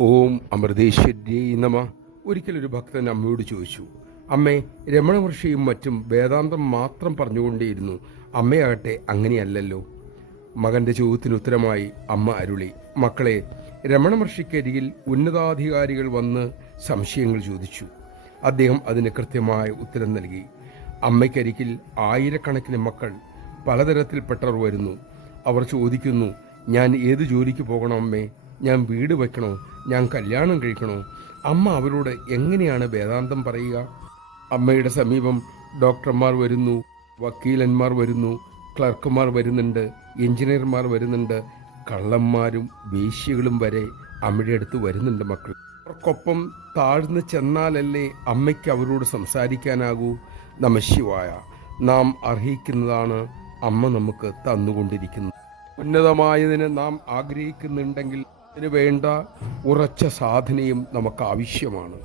ഓം അമൃതേശ്വര്യേ നമ. ഒരിക്കലൊരു ഭക്തൻ അമ്മയോട് ചോദിച്ചു, അമ്മേ, രമണ മഹർഷിയും മറ്റും വേദാന്തം മാത്രം പറഞ്ഞുകൊണ്ടേയിരുന്നു, അമ്മയാകട്ടെ അങ്ങനെയല്ലല്ലോ. മകന്റെ ചോദ്യത്തിന് ഉത്തരമായി അമ്മ അരുളി, മക്കളെ, രമണ മഹർഷിക്കരികിൽ ഉന്നതാധികാരികൾ വന്ന് സംശയങ്ങൾ ചോദിച്ചു. അദ്ദേഹം അതിന് കൃത്യമായ ഉത്തരം നൽകി. അമ്മയ്ക്കരികിൽ ആയിരക്കണക്കിന് മക്കൾ പലതരത്തിൽപ്പെട്ടവർ വരുന്നു. അവർ ചോദിക്കുന്നു, ഞാൻ ഏത് ജോലിക്ക് പോകണം അമ്മേ? ഞാൻ വീട് വയ്ക്കണോ? ഞാൻ കല്യാണം കഴിക്കണോ? അമ്മ അവരോട് എങ്ങനെയാണ് വേദാന്തം പറയുക? അമ്മയുടെ സമീപം ഡോക്ടർമാർ വരുന്നു, വക്കീലന്മാർ വരുന്നു, ക്ലർക്കുമാർ വരുന്നുണ്ട്, എഞ്ചിനീയർമാർ വരുന്നുണ്ട്, കള്ളന്മാരും വേശ്യകളും വരെ അമ്മയുടെ അടുത്ത് വരുന്നുണ്ട്. മക്കൾ അവർക്കൊപ്പം താഴ്ന്നു ചെന്നാലല്ലേ അമ്മയ്ക്ക് അവരോട് സംസാരിക്കാനാകൂ. നമഃശിവായ. നാം അർഹിക്കുന്നതാണ് അമ്മ നമുക്ക് തന്നുകൊണ്ടിരിക്കുന്നത്. ഉന്നതമായതിന് നാം ആഗ്രഹിക്കുന്നുണ്ടെങ്കിൽ അതിനു വേണ്ട ഉറച്ച സാധനയും നമുക്ക് ആവശ്യമാണ്.